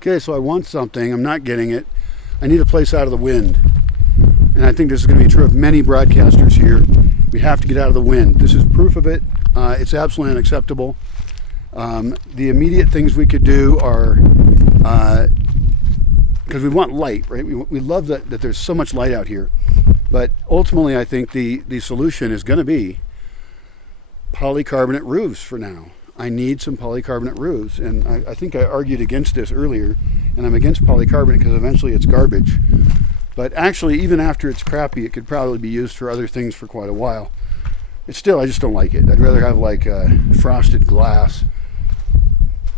Okay, so I want something. I'm not getting it. I need a place out of the wind. And I think this is going to be true of many broadcasters here. We have to get out of the wind. This is proof of it. It's absolutely unacceptable. The immediate things we could do are, because we want light, right? We love that there's so much light out here. But ultimately, I think the solution is going to be polycarbonate roofs for now. I need some polycarbonate roofs, and I think I argued against this earlier, and I'm against polycarbonate because eventually it's garbage. But actually, even after it's crappy, it could probably be used for other things for quite a while. It's still, I just don't like it. I'd rather have like frosted glass.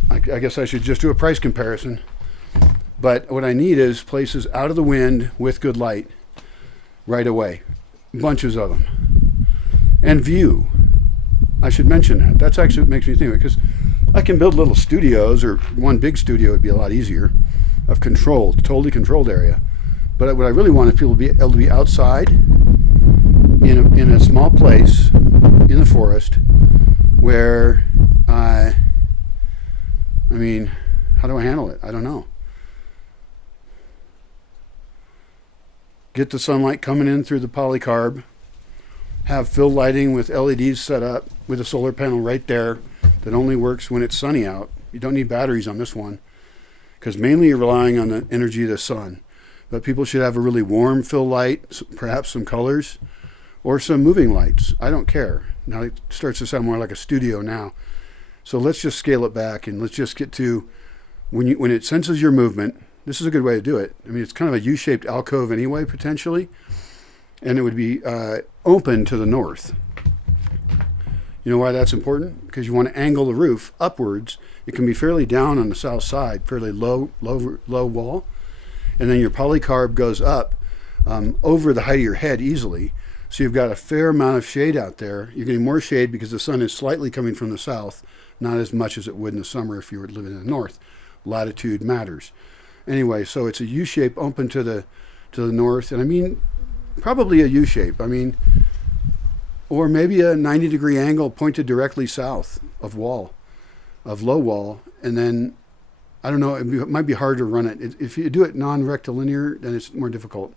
I guess I should just do a price comparison. But what I need is places out of the wind with good light right away. Bunches of them. And view. I should mention that. That's actually what makes me think of it, because I can build little studios, or one big studio would be a lot easier, of controlled, totally controlled area. But what I really want is people to be able to be outside in a small place in the forest where, I mean, how do I handle it? I don't know. Get the sunlight coming in through the polycarb. Have fill lighting with LEDs set up with a solar panel right there that only works when it's sunny out. You don't need batteries on this one because mainly you're relying on the energy of the sun. But people should have a really warm fill light, perhaps some colors, or some moving lights. I don't care. Now it starts to sound more like a studio now. So let's just scale it back, and let's just get to when it senses your movement. This is a good way to do it. I mean, it's kind of a U-shaped alcove anyway, potentially. And it would be open to the north. You know why that's important? Because you want to angle the roof upwards. It can be fairly down on the south side, fairly low wall. And then your polycarb goes up over the height of your head easily. So you've got a fair amount of shade out there. You're getting more shade because the sun is slightly coming from the south, not as much as it would in the summer if you were living in the north. Latitude matters. Anyway, so it's a U-shape open to the north. And I mean, probably a U-shape. I mean, or maybe a 90-degree angle pointed directly south of low wall. And then, I don't know, it might be hard to run it. If you do it non-rectilinear, then it's more difficult.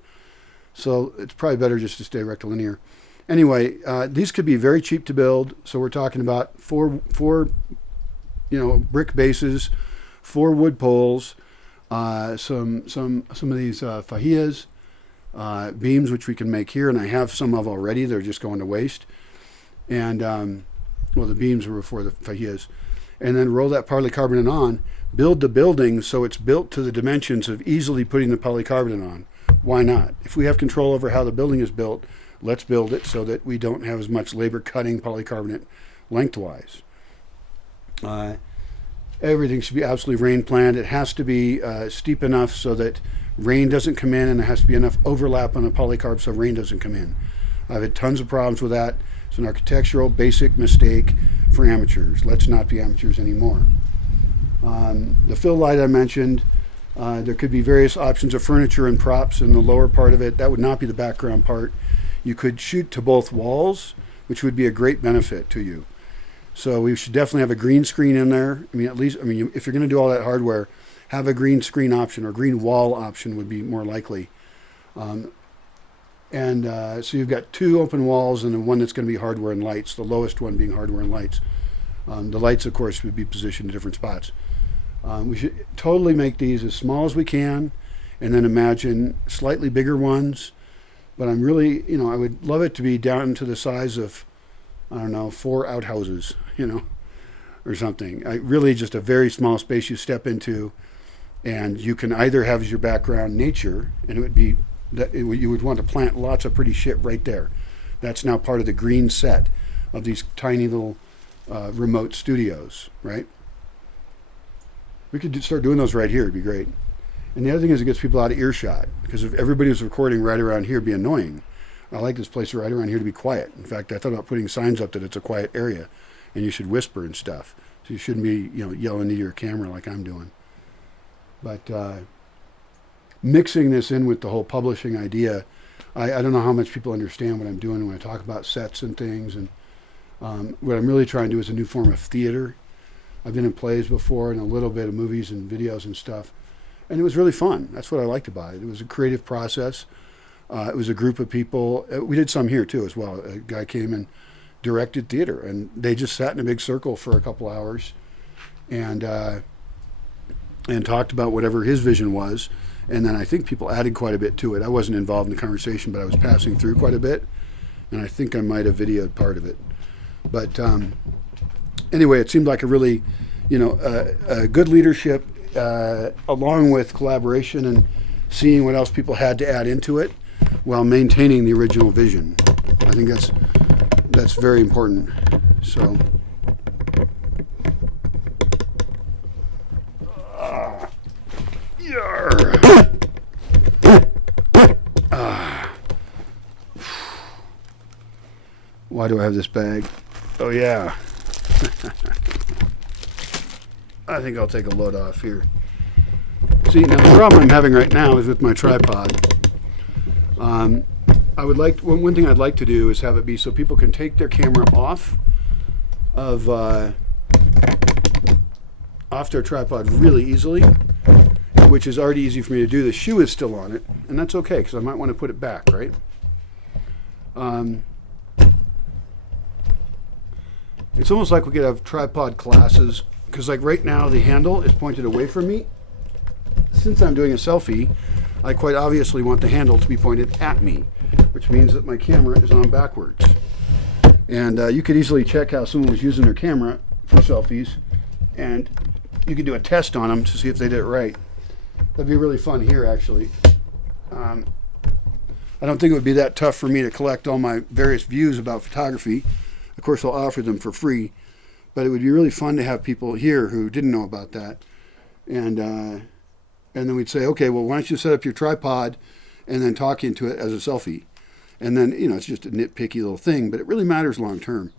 So it's probably better just to stay rectilinear. Anyway, these could be very cheap to build. So we're talking about four brick bases, 4 wood poles, some of these fajillas, beams, which we can make here, and I have some of already. They're just going to waste. And, the beams were for the fajillas. And then roll that polycarbonate on, build the building so it's built to the dimensions of easily putting the polycarbonate on. Why not? If we have control over how the building is built, let's build it so that we don't have as much labor cutting polycarbonate lengthwise. Everything should be absolutely rain planned. It has to be steep enough so that rain doesn't come in, and there has to be enough overlap on the polycarb so rain doesn't come in. I've had tons of problems with that. It's an architectural basic mistake for amateurs. Let's not be amateurs anymore. The fill light I mentioned, there could be various options of furniture and props in the lower part of it. That would not be the background part. You could shoot to both walls, which would be a great benefit to you. So we should definitely have a green screen in there. I mean, if you're going to do all that hardware, have a green screen option or green wall option would be more likely. So you've got 2 open walls and then one that's going to be hardware and lights, the lowest one being hardware and lights. The lights, of course, would be positioned in different spots. We should totally make these as small as we can and then imagine slightly bigger ones. But I'm really, I would love it to be down to the size of, 4 outhouses, or something. Really just a very small space you step into, and you can either have as your background nature, and it would be you would want to plant lots of pretty shit right there. That's now part of the green set of these tiny little remote studios, right? We could start doing those right here. It'd be great. And the other thing is it gets people out of earshot, because if everybody was recording right around here, it'd be annoying. I like this place right around here to be quiet. In fact, I thought about putting signs up that it's a quiet area and you should whisper and stuff. So you shouldn't be, yelling into your camera like I'm doing. But mixing this in with the whole publishing idea, I don't know how much people understand what I'm doing when I talk about sets and things. And what I'm really trying to do is a new form of theater. I've been in plays before and a little bit of movies and videos and stuff. And it was really fun. That's what I liked about it. It was a creative process. It was a group of people. We did some here too as well. A guy came and directed theater, and they just sat in a big circle for a couple hours and talked about whatever his vision was. And then I think people added quite a bit to it. I wasn't involved in the conversation, but I was passing through quite a bit, and I think I might have videoed part of it. But anyway, it seemed like a really, a good leadership, along with collaboration and seeing what else people had to add into it, while maintaining the original vision. I think that's very important. So. Why do I have this bag? Oh yeah. I think I'll take a load off here. See, now the problem I'm having right now is with my tripod. I would like one thing I'd like to do is have it be so people can take their camera off of off their tripod really easily, which is already easy for me to do. The shoe is still on it, and that's okay because I might want to put it back, right? It's almost like we could have tripod classes, because like right now the handle is pointed away from me. Since I'm doing a selfie, I quite obviously want the handle to be pointed at me, which means that my camera is on backwards. And you could easily check how someone was using their camera for selfies, and you could do a test on them to see if they did it right. That'd be really fun here, actually. I don't think it would be that tough for me to collect all my various views about photography. Of course, I'll offer them for free, but it would be really fun to have people here who didn't know about that. And then we'd say, okay, well, why don't you set up your tripod and then talk into it as a selfie? And then, it's just a nitpicky little thing, but it really matters long term.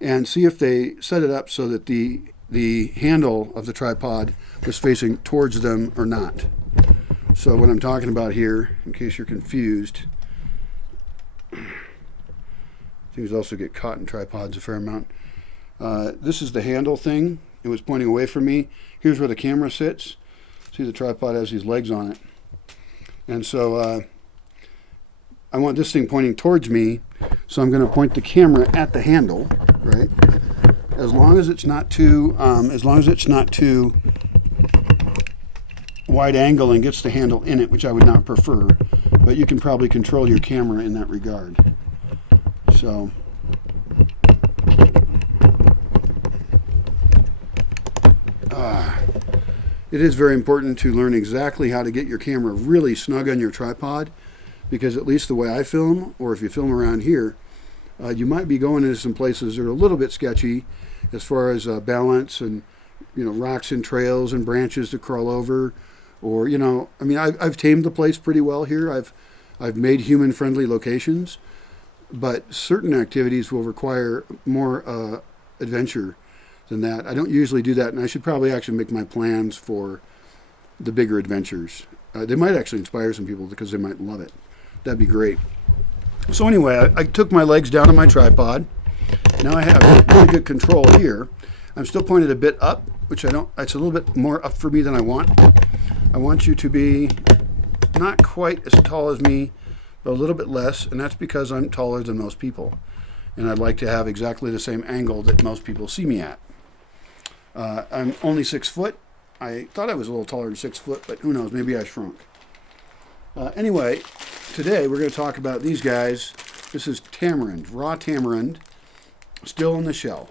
And see if they set it up so that the handle of the tripod was facing towards them or not. So what I'm talking about here, in case you're confused, things also get caught in tripods a fair amount. This is the handle thing. It was pointing away from me. Here's where the camera sits. See, the tripod has these legs on it. And so I want this thing pointing towards me, so I'm going to point the camera at the handle, right? As long as it's not too wide angle and gets the handle in it, which I would not prefer, but you can probably control your camera in that regard. So it is very important to learn exactly how to get your camera really snug on your tripod, because at least the way I film, or if you film around here, you might be going into some places that are a little bit sketchy as far as balance and rocks and trails and branches to crawl over, or I've tamed the place pretty well here. I've made human-friendly locations, but certain activities will require more adventure than that. I don't usually do that, and I should probably actually make my plans for the bigger adventures. They might actually inspire some people because they might love it. That'd be great. So anyway, I took my legs down on my tripod. Now I have really good control here. I'm still pointed a bit up, which it's a little bit more up for me than I want. I want you to be not quite as tall as me, but a little bit less, and that's because I'm taller than most people. And I'd like to have exactly the same angle that most people see me at. I'm only 6 foot. I thought I was a little taller than 6 foot, but who knows, maybe I shrunk. Anyway, today we're going to talk about these guys. This is tamarind, raw tamarind, still in the shell.